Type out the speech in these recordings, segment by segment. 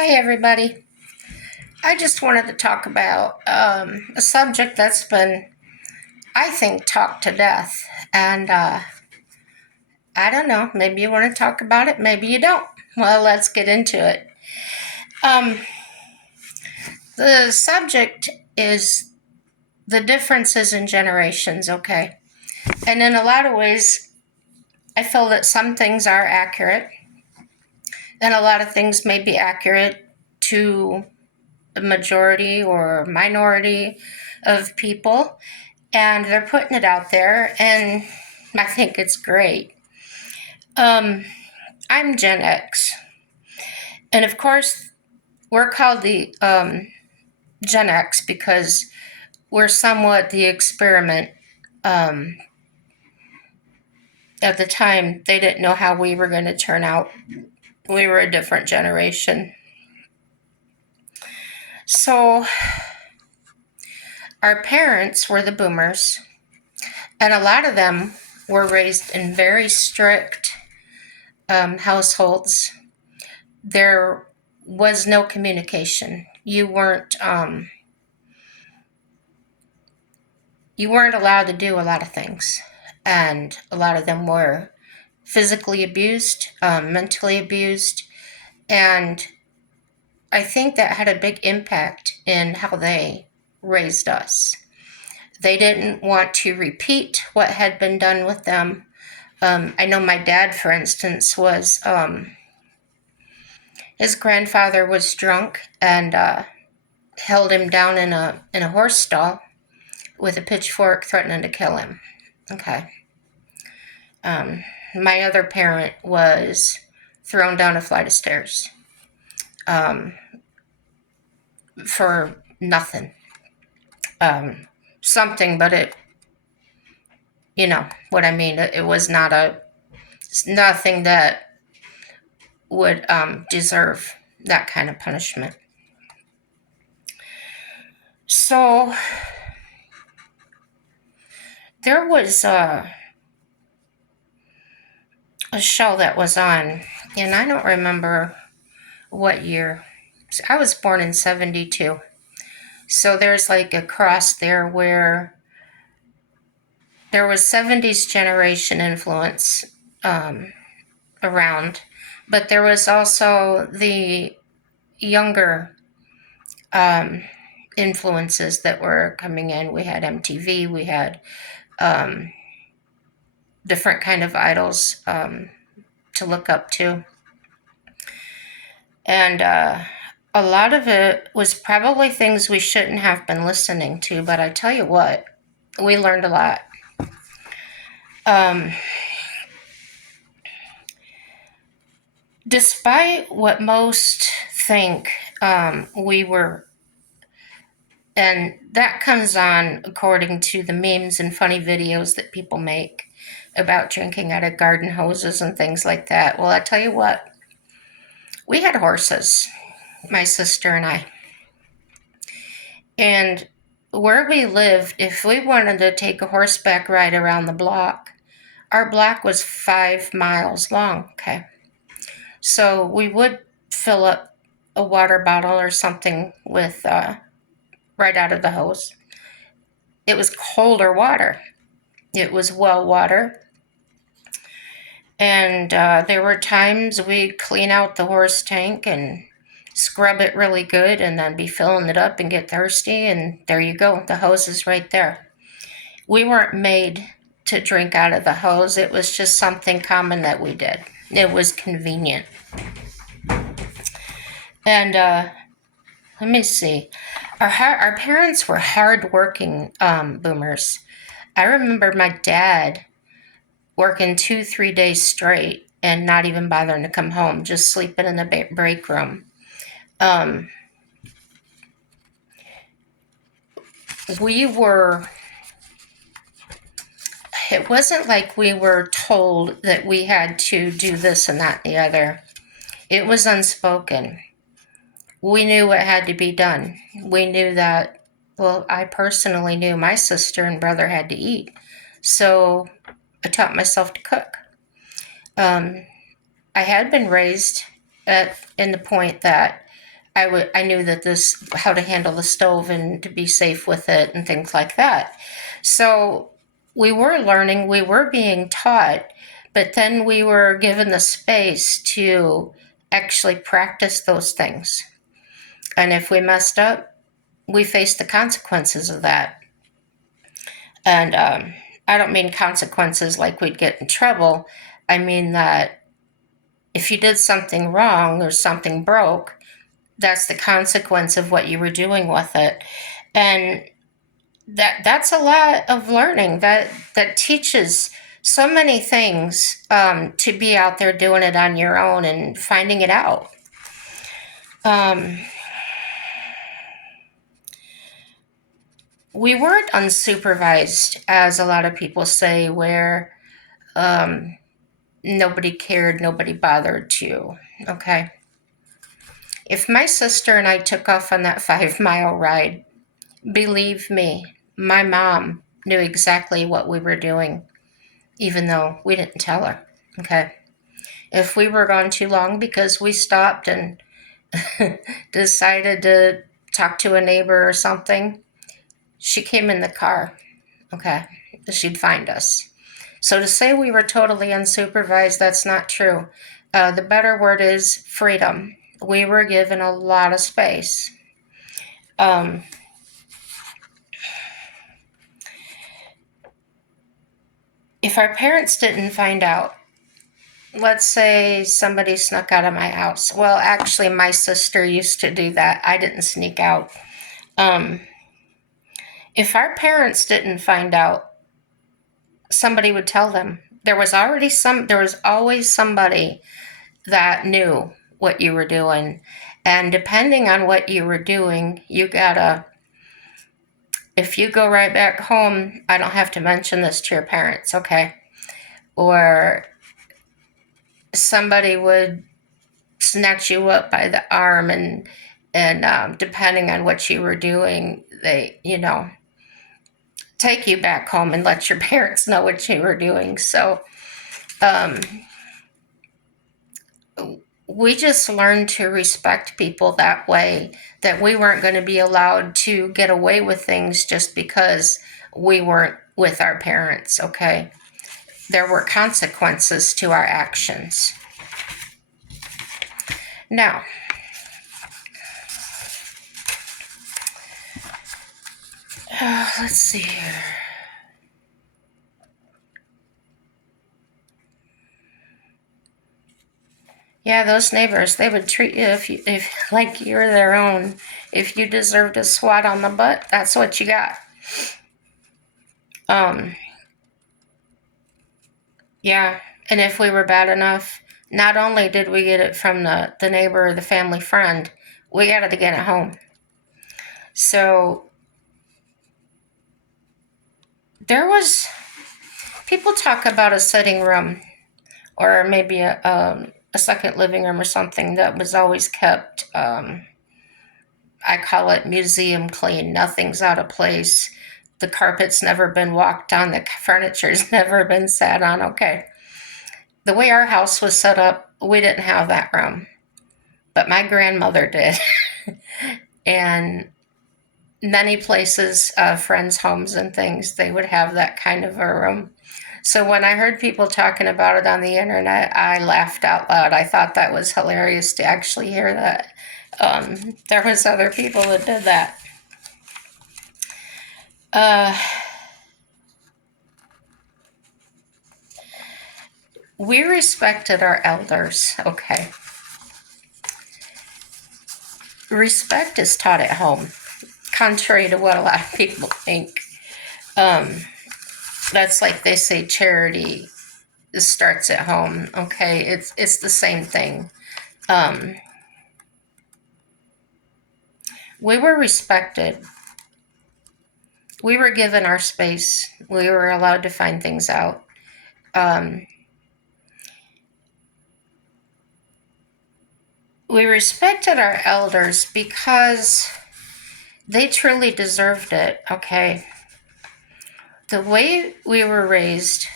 Hi, everybody. I just wanted to talk about a subject that's been, I think, talked to death. And I don't know, maybe you want to talk about it, maybe you don't. Well, let's get into it. Um, the subject is the differences in generations, okay? And in a lot of ways, I feel that some things are accurate, and a lot of things may be accurate to the majority or minority of people, and they're putting it out there, and I think it's great. Um, I'm Gen X, and of course, we're called the Gen X because we're somewhat the experiment. Um, at the time, they didn't know how we were going to turn out. We were a different generation. So, our parents were the boomers, and a lot of them were raised in very strict households. There was no communication. You weren't allowed to do a lot of things, and a lot of them were physically abused, mentally abused, and I think that had a big impact in how they raised us. They didn't want to repeat what had been done with them. I know my dad, for instance, was his grandfather was drunk and held him down in a horse stall with a pitchfork, threatening to kill him. Okay. Um, my other parent was thrown down a flight of stairs um, for nothing. Something, but you know what I mean. It was nothing that would deserve that kind of punishment. So there was a show that was on, and I don't remember what year. I was born in 72. So there's like a cross there where there was 70s generation influence um, around, but there was also the younger um, influences that were coming in. We had MTV, we had um, different kind of idols to look up to. And a lot of it was probably things we shouldn't have been listening to, but I tell you what, we learned a lot. Um, Despite what most think, we were, and that comes on according to the memes and funny videos that people make about drinking out of garden hoses and things like that. Well, I tell you what, we had horses, my sister and I. And where we lived, if we wanted to take a horseback ride around the block, our block was 5 miles long, okay? So we would fill up a water bottle or something with right out of the hose. It was colder water. It was well water. And there were times we'd clean out the horse tank and scrub it really good and then be filling it up and get thirsty. And there you go. The hose is right there. We weren't made to drink out of the hose. It was just something common that we did. It was convenient. And let me see. Our parents were hardworking boomers. I remember my dad working 2-3 days straight and not even bothering to come home, just sleeping in the break room. Um, we were, it wasn't like we were told that we had to do this and that and the other. It was unspoken. We knew what had to be done. We knew that, well, I personally knew my sister and brother had to eat. So I taught myself to cook. I had been raised in the point that I knew that this how to handle the stove and to be safe with it and things like that. So we were learning, we were being taught, but then we were given the space to actually practice those things. And if we messed up, we faced the consequences of that. And I don't mean consequences like we'd get in trouble. I mean that if you did something wrong or something broke, that's the consequence of what you were doing with it. And that's a lot of learning that teaches so many things, to be out there doing it on your own and finding it out. Um, we weren't unsupervised, as a lot of people say, where um, nobody cared, nobody bothered you. Okay. If my sister and I took off on that 5 mile ride, believe me, my mom knew exactly what we were doing, even though we didn't tell her. Okay. If we were gone too long because we stopped and decided to talk to a neighbor or something, she came in the car. Okay. She'd find us. So to say we were totally unsupervised, that's not true. The better word is freedom. We were given a lot of space. If our parents didn't find out, let's say somebody snuck out of my house. Well, actually, my sister used to do that. I didn't sneak out. If our parents didn't find out, somebody would tell them. There was always somebody that knew what you were doing. And depending on what you were doing, if you go right back home, I don't have to mention this to your parents, okay? Or somebody would snatch you up by the arm, and depending on what you were doing, they, take you back home and let your parents know what you were doing. So um, we just learned to respect people that way, that we weren't going to be allowed to get away with things just because we weren't with our parents, okay? There were consequences to our actions. Now, let's see here. Yeah, those neighbors, they would treat you if like you're their own. If you deserved a swat on the butt, that's what you got. Um, yeah, and if we were bad enough, not only did we get it from the neighbor or the family friend, we got it again at home. So people talk about a sitting room or maybe a second living room or something that was always kept. I call it museum clean. Nothing's out of place. The carpet's never been walked on. The furniture's never been sat on. Okay. The way our house was set up, we didn't have that room, but my grandmother did. And many places, friends' homes and things, they would have that kind of a room. So when I heard people talking about it on the internet, I laughed out loud. I thought that was hilarious to actually hear that. There was other people that did that. We respected our elders, okay? Respect is taught at home, contrary to what a lot of people think. That's like they say charity starts at home, okay? It's the same thing. We were respected. We were given our space. We were allowed to find things out. We respected our elders because they truly deserved it, okay? The way we were raised,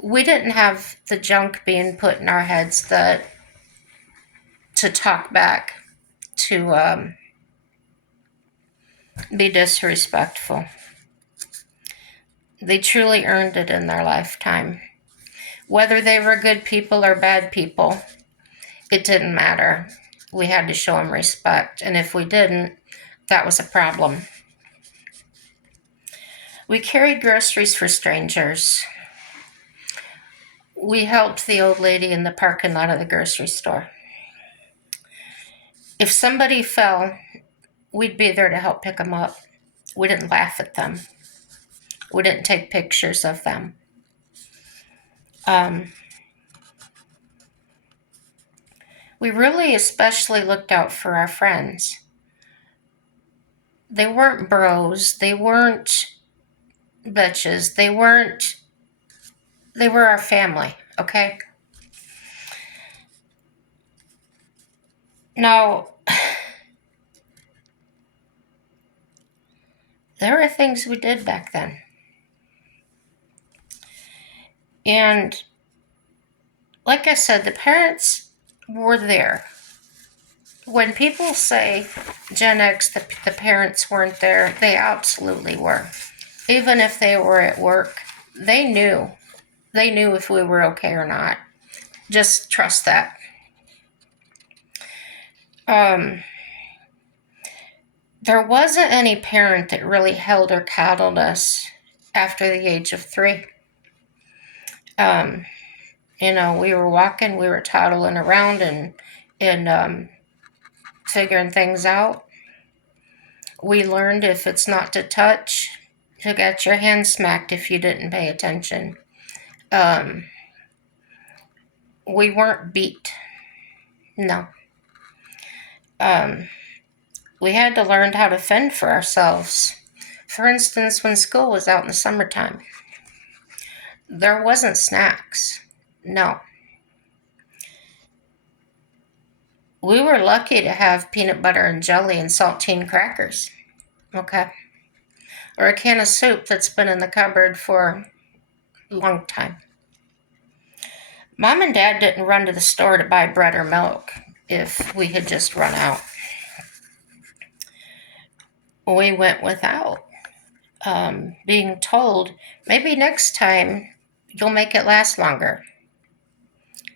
we didn't have the junk being put in our heads that to talk back to be disrespectful. They truly earned it in their lifetime. Whether they were good people or bad people, it didn't matter. We had to show them respect, and if we didn't, that was a problem. We carried groceries for strangers. We helped the old lady in the parking lot of the grocery store. If somebody fell, we'd be there to help pick them up. We didn't laugh at them. We didn't take pictures of them. We really especially looked out for our friends. They weren't bros. They weren't bitches. They were our family, okay? Now, there were things we did back then. And like I said, the parents were there. When people say Gen X, the parents weren't there, they absolutely were. Even if they were at work, they knew. They knew if we were okay or not. Just trust that. There wasn't any parent that really held or coddled us after the age of 3. We were walking, we were toddling around and figuring things out. We learned if it's not to touch, to get your hand smacked if you didn't pay attention. We weren't beat. No. We had to learn how to fend for ourselves. For instance, when school was out in the summertime, there wasn't snacks. No. We were lucky to have peanut butter and jelly and saltine crackers, okay? Or a can of soup that's been in the cupboard for a long time. Mom and Dad didn't run to the store to buy bread or milk if we had just run out. We went without, being told, maybe next time you'll make it last longer.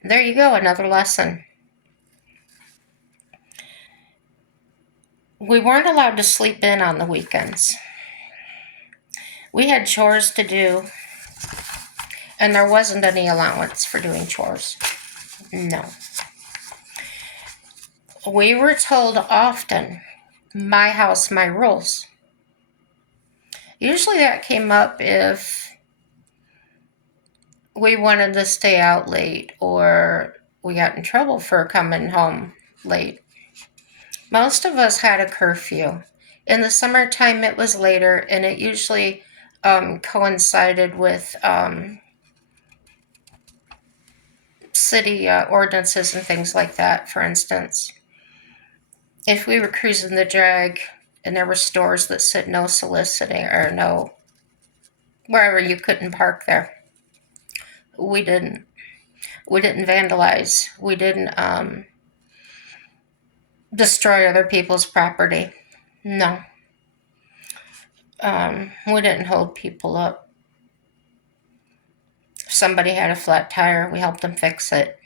There you go, another lesson. We weren't allowed to sleep in on the weekends. We had chores to do, and there wasn't any allowance for doing chores. No. We were told often, my house, my rules. Usually that came up if we wanted to stay out late or we got in trouble for coming home late. Most of us had a curfew. In the summertime, it was later, and it usually coincided with city ordinances and things like that. For instance, if we were cruising the drag and there were stores that said no soliciting or no, wherever you couldn't park there, we didn't. We didn't vandalize. We didn't destroy other people's property. No. We didn't hold people up. If somebody had a flat tire, we helped them fix it.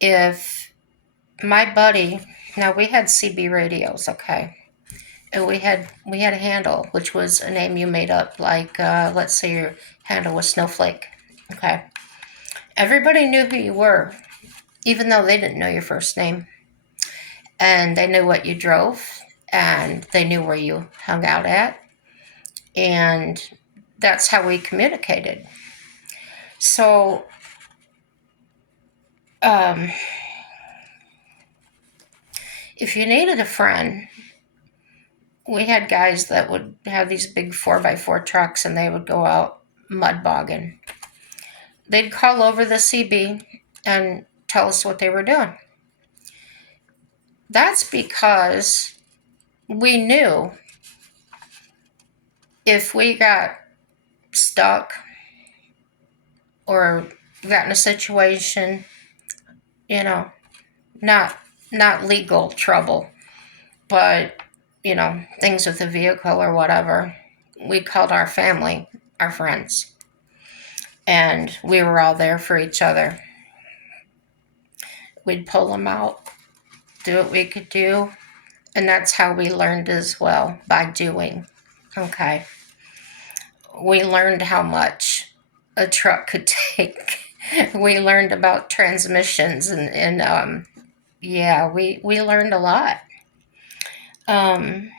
If my buddy, now we had CB radios, okay, and we had a handle, which was a name you made up, like let's say your handle was Snowflake, okay. Everybody knew who you were, even though they didn't know your first name, and they knew what you drove, and they knew where you hung out at, and that's how we communicated. So, if you needed a friend, we had guys that would have these big 4x4 trucks and they would go out mud bogging. They'd call over the CB and tell us what they were doing. That's because we knew if we got stuck or got in a situation, not legal trouble, but, things with the vehicle or whatever, we called our family, our friends, and we were all there for each other. We'd pull them out, do what we could do, and that's how we learned as well, by doing. Okay. We learned how much a truck could take. We learned about transmissions and yeah, we learned a lot. Um,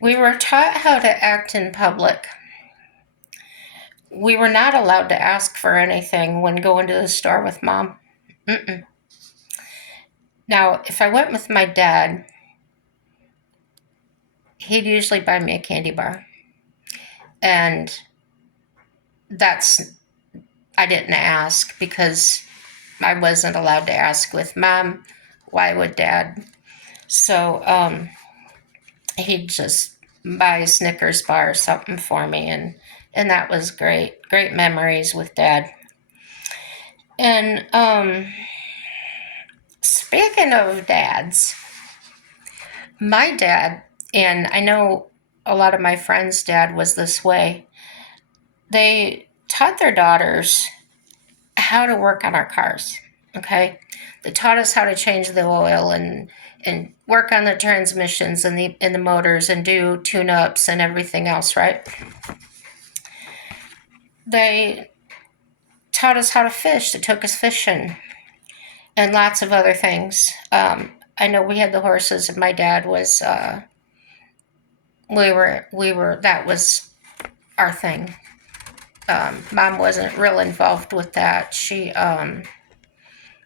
we were taught how to act in public. We were not allowed to ask for anything when going to the store with mom. Mm-mm. Now, if I went with my dad, he'd usually buy me a candy bar. And I didn't ask because I wasn't allowed to ask with mom. Why would dad? So he'd just buy a Snickers bar or something for me, and that was great. Great memories with dad. And speaking of dads, my dad, and I know a lot of my friends' dad was this way, they taught their daughters how to work on our cars. Okay, they taught us how to change the oil and work on the transmissions and the motors and do tune-ups and everything else, right? They taught us how to fish. They took us fishing and lots of other things. I know we had the horses, and my dad was we were that was our thing. Mom wasn't real involved with that. She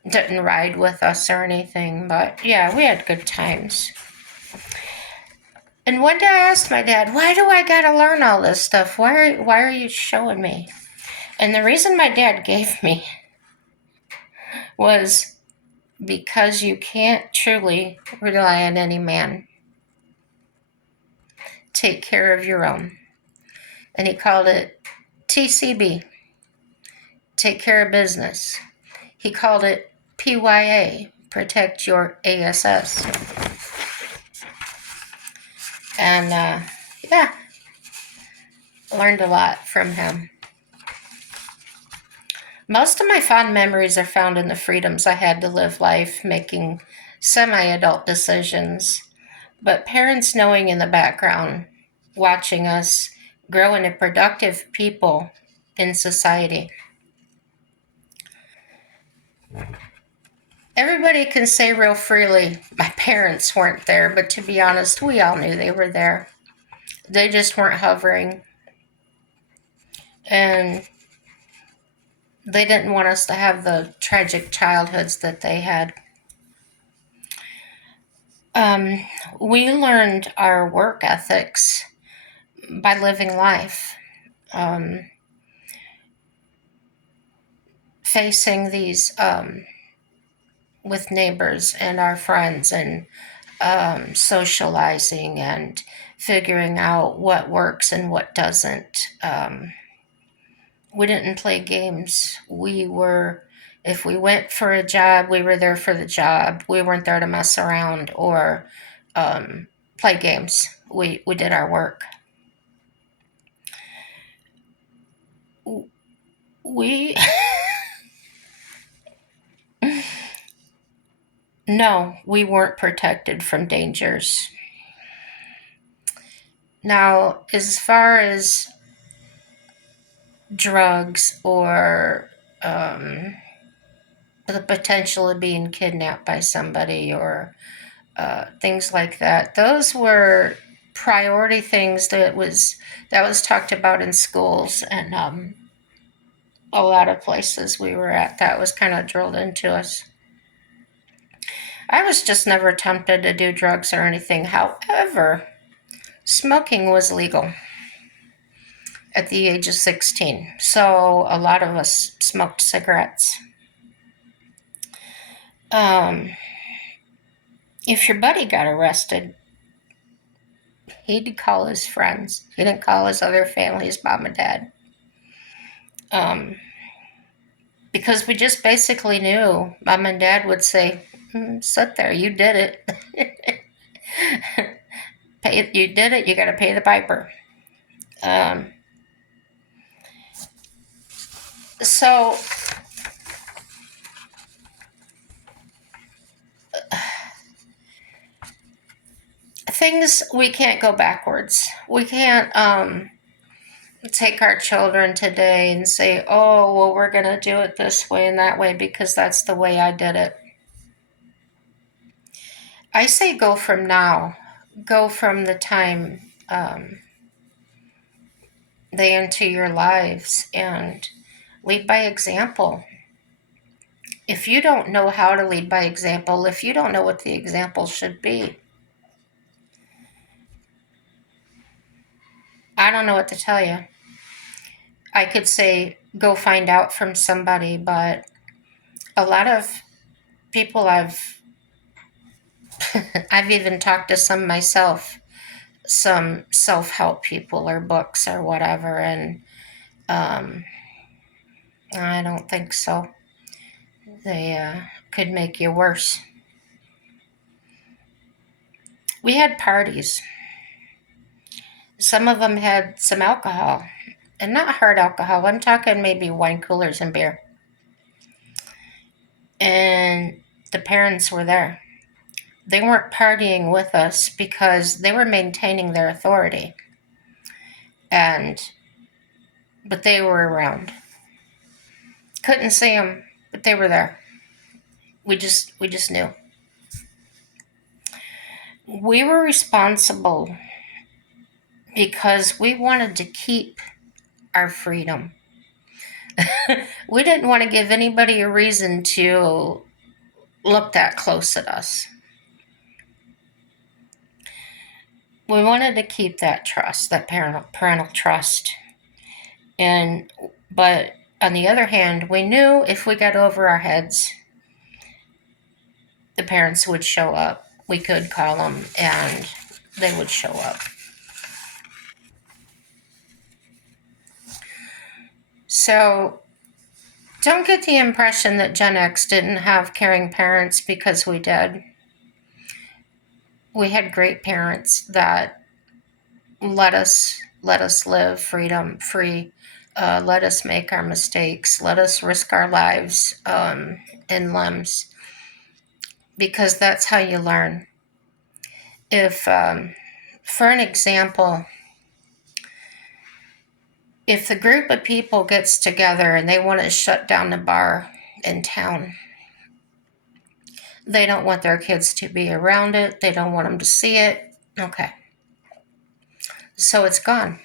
didn't ride with us or anything, but yeah, we had good times. And one day I asked my dad, "Why do I gotta learn all this stuff? Why are you showing me?" And the reason my dad gave me was because you can't truly rely on any man. Take care of your own. And he called it TCB, take care of business. He called it PYA, protect your ASS. And yeah, learned a lot from him. Most of my fond memories are found in the freedoms I had to live life, making semi-adult decisions, but parents knowing in the background, watching us grow into productive people in society. Everybody can say real freely, my parents weren't there, but to be honest, we all knew they were there. They just weren't hovering. And they didn't want us to have the tragic childhoods that they had. We learned our work ethics by living life, facing these with neighbors and our friends, and socializing and figuring out what works and what doesn't. We didn't play games. If we went for a job, we were there for the job. We weren't there to mess around or play games. We did our work. We no, we weren't protected from dangers. Now, as far as drugs or the potential of being kidnapped by somebody or things like that, those were priority things that was talked about in schools, and a lot of places we were at, that was kind of drilled into us. I was just never tempted to do drugs or anything. However, smoking was legal at the age of 16, so a lot of us smoked cigarettes. If your buddy got arrested, he'd call his friends. He didn't call his other family, his mom and dad. Because we just basically knew. Mom and dad would say, sit there, you did it. You did it, you got to pay the piper. Um, so things, we can't go backwards. We can't take our children today and say, oh, well, we're going to do it this way and that way because that's the way I did it. I say go from now. Go from the time they enter your lives and lead by example. If you don't know how to lead by example, if you don't know what the example should be, I don't know what to tell you. I could say go find out from somebody, but a lot of people I've even talked to some myself, some self-help people or books or whatever, and I don't think so. They could make you worse. We had parties. Some of them had some alcohol, and not hard alcohol. I'm talking maybe wine coolers and beer. And the parents were there. They weren't partying with us because they were maintaining their authority. But they were around. Couldn't see them, but they were there. We just knew. We were responsible because we wanted to keep our freedom. We didn't want to give anybody a reason to look that close at us. We wanted to keep that trust, that parental trust. But on the other hand, we knew if we got over our heads, the parents would show up. We could call them and they would show up. So don't get the impression that Gen X didn't have caring parents, because we did. We had great parents that let us live free, let us make our mistakes, let us risk our lives and limbs, because that's how you learn. If, for an example, if the group of people gets together and they want to shut down the bar in town, they don't want their kids to be around it. They don't want them to see it. Okay. So it's gone.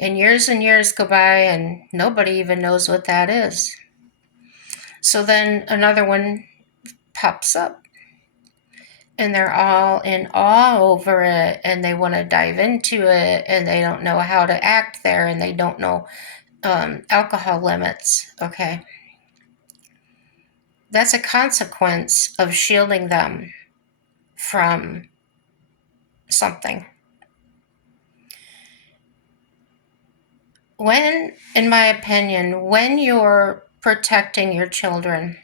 And years go by and nobody even knows what that is. So then another one pops up and they're all in awe over it and they want to dive into it and they don't know how to act there and they don't know alcohol limits. Okay. That's a consequence of shielding them from something. When, in my opinion, when you're protecting your children,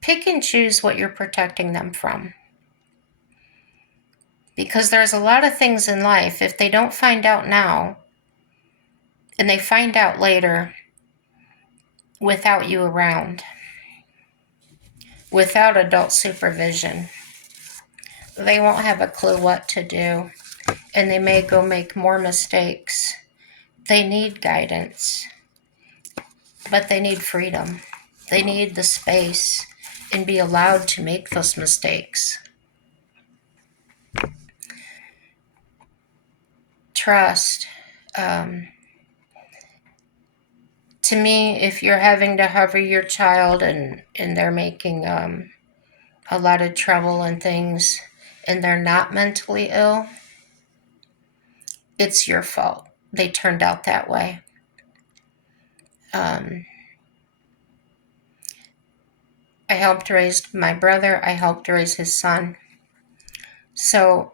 pick and choose what you're protecting them from. Because there's a lot of things in life, if they don't find out now, and they find out later without you around, without adult supervision, they won't have a clue what to do, and they may go make more mistakes. They need guidance, but they need freedom. They need the space and be allowed to make those mistakes. Trust. To me, if you're having to hover your child and they're making a lot of trouble and things and they're not mentally ill, it's your fault. They turned out that way. I helped raise my brother. I helped raise his son. So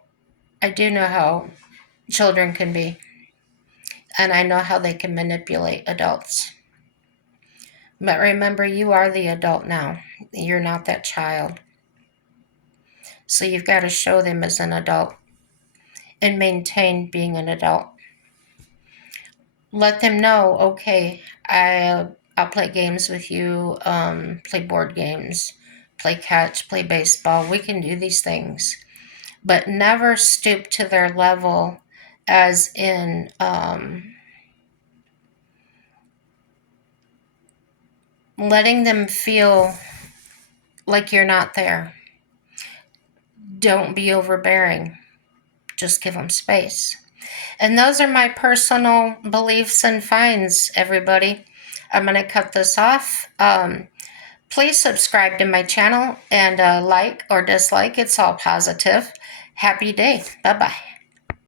I do know how children can be. And I know how they can manipulate adults. But remember, you are the adult now. You're not that child. So you've got to show them as an adult and maintain being an adult. Let them know, okay, I'll play games with you, play board games, play catch, play baseball. We can do these things, but never stoop to their level, as in letting them feel like you're not there. Don't be overbearing. Just give them space. And those are my personal beliefs and finds, everybody. I'm going to cut this off. Please subscribe to my channel and like or dislike. It's all positive. Happy day. Bye-bye.